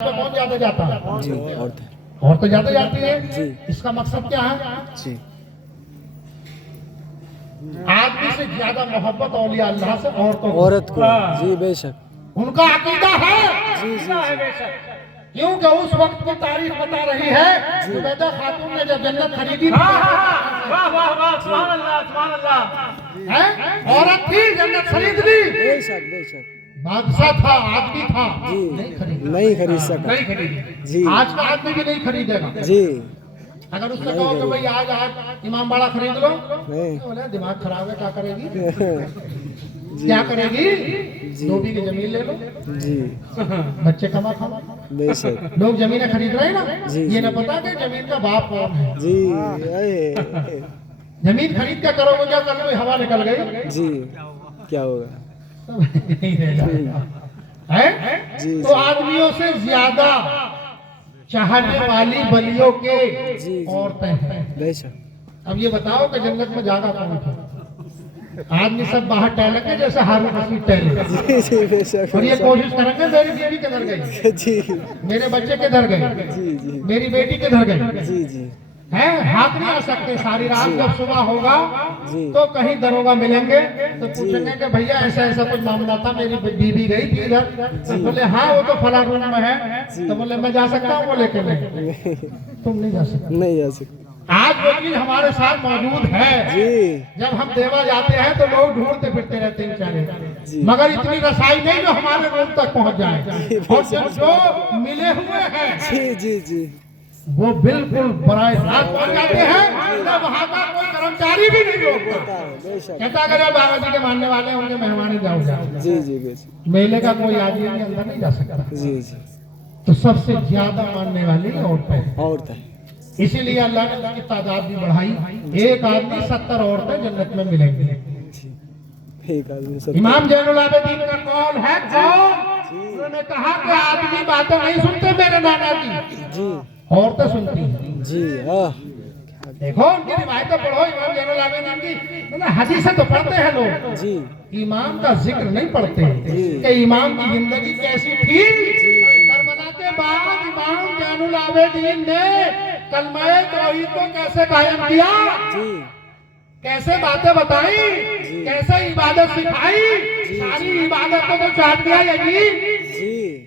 تو کون زیادہ جاتا ہے؟ جی عورتیں عورتیں زیادہ جاتی ہے جی اس کا مقصد کیا ہے؟ جی آدمی سے زیادہ محبت اولیاء اللہ سے عورت کو جی بے شک ان کا عقیدہ ہے جی جی کیونکہ اس وقت کی تاریخ بتا رہی ہے زبیدہ خاتون نے جب جنت خریدی تھی عورت تھی جنت خرید لی بے شک بے شک بادشاہ تھا آدمی تھا جی نہیں نہیں خرید سکا جی آج کا آدمی بھی نہیں خریدے گا جی اگر اس سے کہو کہ بھائی آج امام باڑہ خرید لو نہیں بولے دماغ خراب ہے کیا کرے گی جی کیا کرے گی دو بیگھے زمین لے لو جی بچے کما کھاؤ بے شک لوگ زمینیں خرید رہے ہیں نا جی یہ نہ پتا کہ زمین کا باپ کون ہے جی اے زمین خرید کے کرو گے کیا کل کوئی ہوا نکل گئی جی کیا ہوگا جی تو آدمیوں سے زیادہ چاہنے والی بلیوں کے جی عورتیں ہیں بے شک اب یہ بتاؤ کہ جنت میں جاگا کون تھا آدمی سب باہر ٹہلیں گے جیسے ہارون رشید ٹہلے جی جی بے شک اور یہ کوشش کریں گے میری بیوی کدھر گئی جی میرے بچے کدھر گئے جی جی میری بیٹی کدھر گئی جی جی ہیں ہاتھ نہیں آ سکتے ساری رات جب صبح ہوگا جی تو کہیں دروگا ملیں گے تو پوچھیں گے کہ بھیا ایسا ایسا کچھ معاملہ تھا میری بیوی گئی تھی ادھر تو بولے ہاں وہ تو فلاں روم میں ہے تو بولے میں جا سکتا ہوں بولے کہ نہیں تم نہیں جا سکتے نہیں جا سکتے آج وہ چیز ہمارے ساتھ موجود ہے جی جب ہم دیوا جاتے ہیں تو لوگ ڈھونڈتے پھرتے رہتے ہیں بیچارے مگر اتنی رسائی نہیں جو ہمارے روم تک پہنچ جائے اور جو ملے ہوئے ہیں جی جی جی وہ بالکل براہ راست پہنچ جاتے ہیں نہ وہاں کا کوئی کرمچاری بھی نہیں روکتا بے شک کہتا اگر یہ بابا جی کے ماننے والے ہیں ان کے مہمان جاؤ جاؤ جی جی بے شک میلے کا کوئی آدمی بھی اندر نہیں جا سکتا جی جی تو سب سے زیادہ ماننے والی عورتیں عورتیں اسی لیے اللہ نے ان کی تعداد بھی بڑھائی ایک آدمی 70 عورتیں جنت میں ملیں گی جی ایک آدمی سب امام زین العابدین کا قول ہے انہوں نے کہا کہ آدمی باتیں نہیں سنتے میرے نانا کی جی عورتیں سنتی ہیں جی ہاں دیکھو ان کی روایتیں پڑھو امام زین العابدین کی حدیثیں تو پڑھتے ہیں لوگ جی امام کا ذکر نہیں پڑھتے کہ امام کی زندگی کیسی تھی کربلا کے بعد امام زین العابدین نے کلمہ توحید کو کیسے قائم کیا جی کیسے باتیں بتائیں کیسے عبادت سکھائی ساری عبادت کو تو چاٹ دیا جی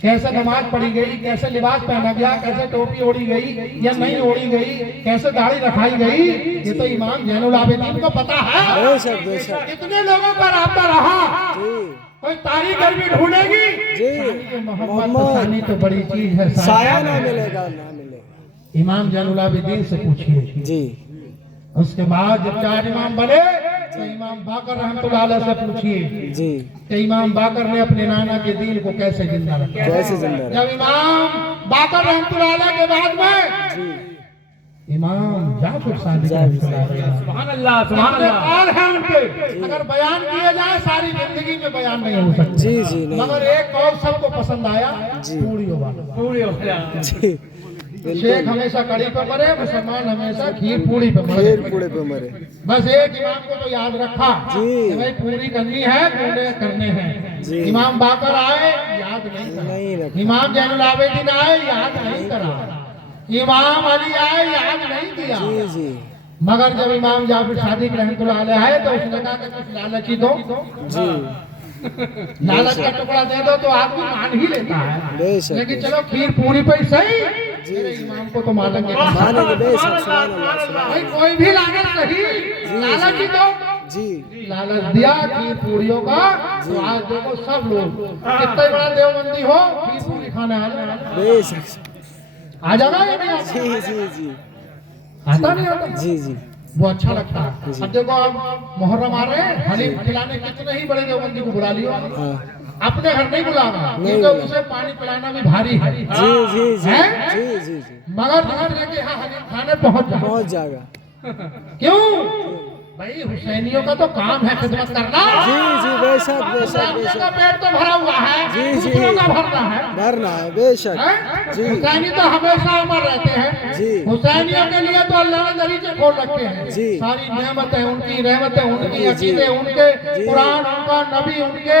کیسے نماز پڑھی گئی کیسے لباس پہنا گیا کیسے ٹوپی اوڑی گئی یا نہیں اوڑی گئی کیسے داڑھی رکھائی گئی یہ تو امام زین العابدین کو پتا ہے بے شک بے شک اتنے لوگوں کا رابطہ رہا جی کوئی تاریخ بھی ڈھونڈے گی جی محمد ثانی تو بڑی چیز ہے سایہ نہ ملے گا نہ ملے گا امام زین العابدین سے پوچھیے جی اس کے بعد جب 4 امام بنے تو امام باقر رحمت اللہ علیہ سے پوچھیے جی کہ امام باقر نے اپنے نانا کے دین کو کیسے زندہ رکھا کیسے زندہ رہا جب امام باقر رحمت اللہ علیہ کے بعد میں جی امام جعفر صادق رحمت اللہ علیہ سبحان اللہ سبحان اللہ قول ہے ان کے اگر بیان کیا جائے ساری زندگی میں بیان نہیں ہو سکتا جی جی نہیں مگر ایک قول سب کو پسند آیا پوڑیوں والا جی شیخ ہمیشہ کڑی پہ مرے مسلمان ہمیشہ کھیر پوڑی پہ مرے پھر پوڑے پہ مرے بس ایک امام کو تو یاد رکھا جی کہ بھائی پوری کرنی ہے پورے کرنے ہیں جی امام باقر آئے یاد نہیں نہیں کرا رکھا امام زین العابدین آئے یاد نہیں کرا امام علی آئے یاد نہیں کیا جی جی مگر جب امام جعفر صادق رحمت اللہ علیہ آئے تو اس نے کہا کہ کچھ لالچی دو جی لالچ کا ٹکڑا دے دو تو آدمی مان ہی لیتا ہے بے شک لیکن چلو کھیر پوری پہ صحیح میرے امام کو تو مانیں گے مانیں گے بے شک سبحان اللہ سبحان بھائی کوئی بھی لالچ نہیں لالچ ہی دو جی لالچ دیا کھیر پوریوں کا تو آج دیکھو سب لوگ کتنا بڑا دیوبندی ہو کھیر پوری کھانے بے شک آ جانا یا نہیں آتا جی جی جی آتا نہیں آتا جی جی وہ اچھا لگتا ہے اب دیکھو آپ محرم آ رہے ہیں حلیم کھلانے کتنے ہی بڑے دیوبندی کو بلا لیا ہاں اپنے گھر نہیں بلانا کیونکہ اسے پانی پلانا بھی بھاری ہے جی جی جی جی جی جی مگر دھیان رکھے ہاں حلیم کھانے پہنچ جائے گا کیوں بھائی حسینیوں کا تو کام ہے خدمت کرنا جی جی بے شک بے شک بے حسینیوں کا شک پیٹ تو بھرا ہوا ہے جی جی دوسروں کا بھرنا ہے بھرنا ہے بے شک جی حسینی تو ہمیشہ امر رہتے ہیں جی حسینیوں کے لیے تو اللہ نے دریچے کھول رکھے ہیں جی ساری نعمتیں ان کی رحمتیں ان کی جی عقیدے ان کے جی قرآن ان کا نبی ان کے